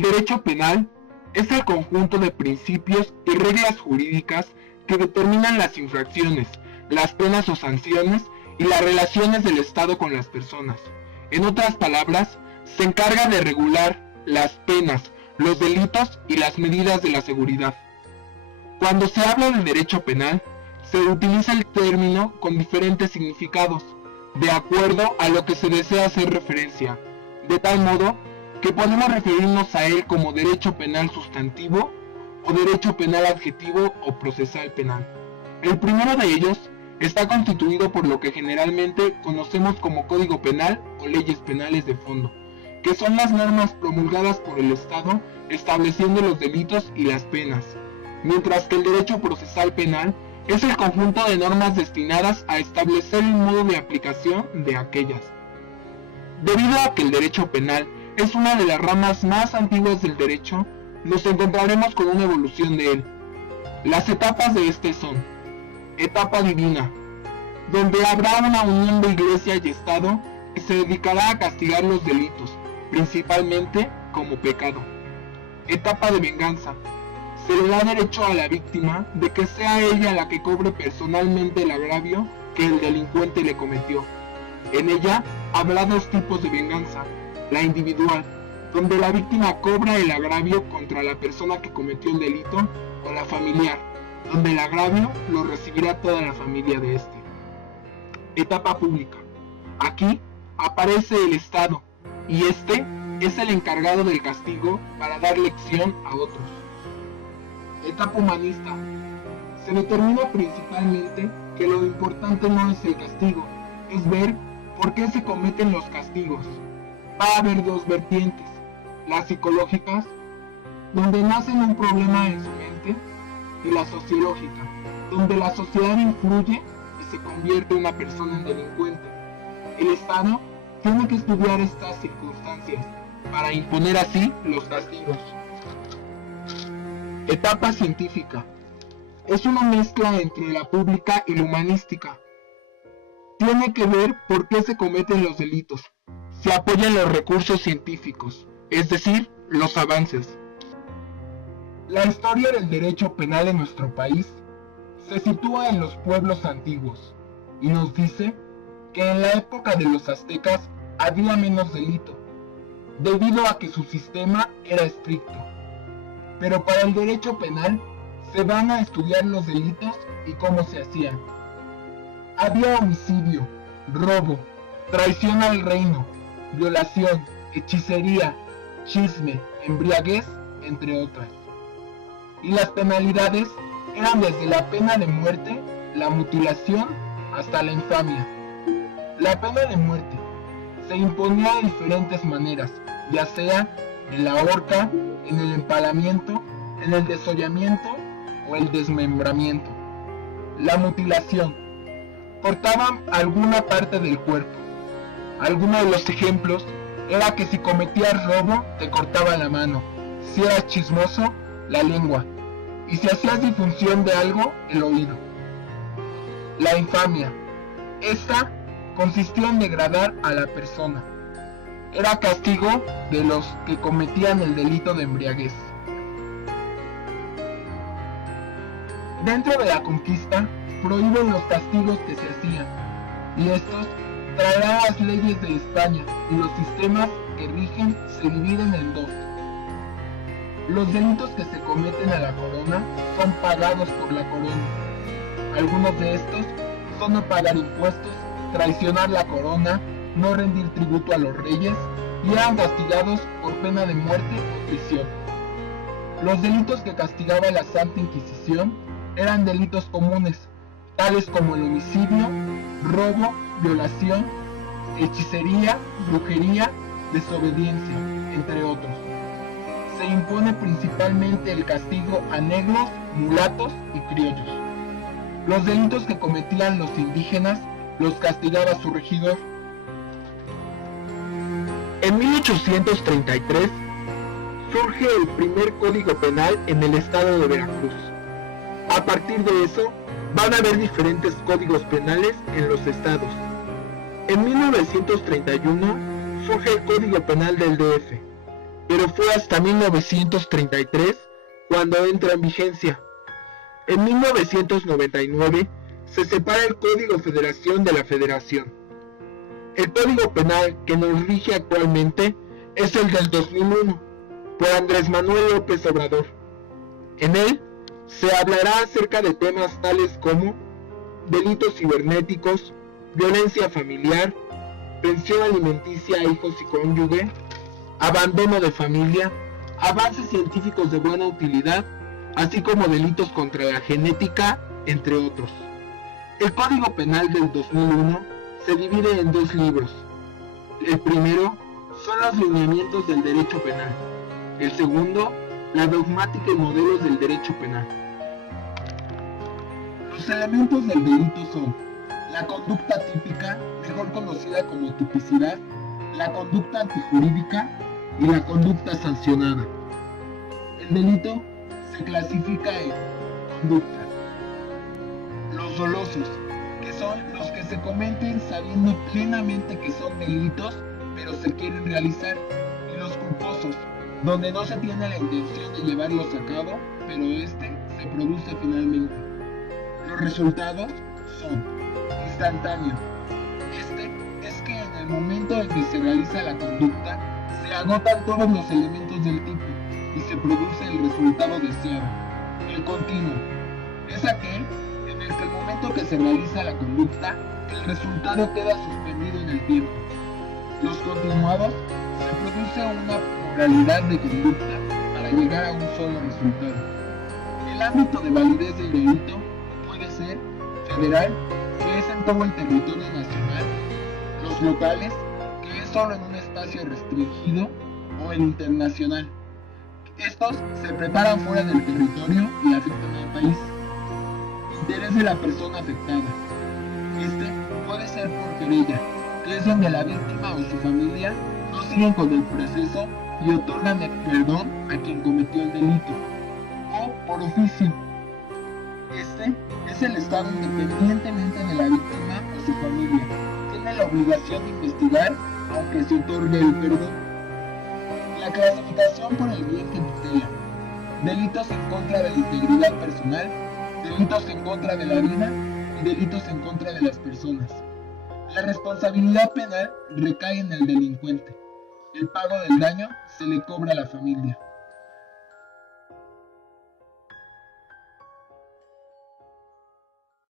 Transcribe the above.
El derecho penal es el conjunto de principios y reglas jurídicas que determinan las infracciones, las penas o sanciones y las relaciones del Estado con las personas. En otras palabras, se encarga de regular las penas, los delitos y las medidas de la seguridad. Cuando se habla de derecho penal, se utiliza el término con diferentes significados, de acuerdo a lo que se desea hacer referencia, de tal modo que podemos referirnos a él como derecho penal sustantivo o derecho penal adjetivo o procesal penal. El primero de ellos está constituido por lo que generalmente conocemos como Código Penal o leyes penales de fondo, que son las normas promulgadas por el Estado estableciendo los delitos y las penas, mientras que el derecho procesal penal es el conjunto de normas destinadas a establecer el modo de aplicación de aquellas. Debido a que el derecho penal es una de las ramas más antiguas del derecho, nos encontraremos con una evolución de él. Las etapas de este son: etapa divina, donde habrá una unión de Iglesia y Estado que se dedicará a castigar los delitos, principalmente como pecado. Etapa de venganza, se le da derecho a la víctima de que sea ella la que cobre personalmente el agravio que el delincuente le cometió. En ella habrá dos tipos de venganza: la individual, donde la víctima cobra el agravio contra la persona que cometió el delito, o la familiar, donde el agravio lo recibirá toda la familia de este. Etapa pública. Aquí aparece el Estado, y este es el encargado del castigo para dar lección a otros. Etapa humanista. Se determina principalmente que lo importante no es el castigo, es ver por qué se cometen los castigos. Va a haber dos vertientes: las psicológicas, donde nacen un problema en su mente, y la sociológica, donde la sociedad influye y se convierte una persona en delincuente. El Estado tiene que estudiar estas circunstancias para imponer así los castigos. Etapa científica. Es una mezcla entre la pública y la humanística. Tiene que ver por qué se cometen los delitos. Se apoyan los recursos científicos, es decir, los avances. La historia del derecho penal en nuestro país se sitúa en los pueblos antiguos y nos dice que en la época de los aztecas había menos delito, debido a que su sistema era estricto. Pero para el derecho penal se van a estudiar los delitos y cómo se hacían. Había homicidio, robo, traición al reino, violación, hechicería, chisme, embriaguez, entre otras. Y las penalidades eran desde la pena de muerte, la mutilación, hasta la infamia. La pena de muerte se imponía de diferentes maneras, ya sea en la horca, en el empalamiento, en el desollamiento o el desmembramiento. La mutilación: cortaban alguna parte del cuerpo. Algunos de los ejemplos era que si cometías robo te cortaba la mano, si eras chismoso, la lengua, y si hacías difusión de algo, el oído. La infamia: esta consistía en degradar a la persona. Era castigo de los que cometían el delito de embriaguez. Dentro de la conquista, prohíben los castigos que se hacían, y estos traerán las leyes de España, y los sistemas que rigen se dividen en dos. Los delitos que se cometen a la corona son pagados por la corona. Algunos de estos son no pagar impuestos, traicionar la corona, no rendir tributo a los reyes, y eran castigados por pena de muerte o prisión. Los delitos que castigaba la Santa Inquisición eran delitos comunes, tales como el homicidio, robo, violación, hechicería, brujería, desobediencia, entre otros. Se impone principalmente el castigo a negros, mulatos y criollos. Los delitos que cometían los indígenas los castigaba su regidor. En 1833 surge el primer Código Penal en el estado de Veracruz. A partir de eso, van a haber diferentes códigos penales en los estados. En 1931 surge el Código Penal del DF. pero fue hasta 1933 cuando entra en vigencia. En 1999 se separa el Código Federación de la Federación. El Código Penal que nos rige actualmente es el del 2001, por Andrés Manuel López Obrador. En él se hablará acerca de temas tales como delitos cibernéticos, violencia familiar, pensión alimenticia a hijos y cónyuge, abandono de familia, avances científicos de buena utilidad, así como delitos contra la genética, entre otros. El Código Penal del 2001 se divide en dos libros. El primero son los lineamientos del derecho penal. El segundo, la dogmática y modelos del derecho penal. Los elementos del delito son la conducta típica, mejor conocida como tipicidad, la conducta antijurídica y la conducta sancionada. El delito se clasifica en conductas. Los dolosos, que son los que se cometen sabiendo plenamente que son delitos, pero se quieren realizar, y los culposos, donde no se tiene la intención de llevarlos a cabo, pero se produce finalmente. Los resultados son instantáneo. Es que en el momento en que se realiza la conducta, se agotan todos los elementos del tipo y se produce el resultado deseado. El continuo es aquel en el que el momento que se realiza la conducta, el resultado queda suspendido en el tiempo. Los continuados, se produce una pluralidad de conductas para llegar a un solo resultado. El ámbito de validez del delito puede ser federal, que es en todo el territorio nacional, los locales, que es solo en un espacio restringido, o el internacional. Estos se preparan fuera del territorio y afectan al país. Interés de la persona afectada. Puede ser por querella, que es donde la víctima o su familia no siguen con el proceso y otorgan el perdón a quien cometió el delito. O por oficio. Es el Estado, independientemente de la víctima o su familia, tiene la obligación de investigar aunque se otorgue el perdón. La clasificación por el bien que tutela. Delitos en contra de la integridad personal, delitos en contra de la vida y delitos en contra de las personas. La responsabilidad penal recae en el delincuente. El pago del daño se le cobra a la familia.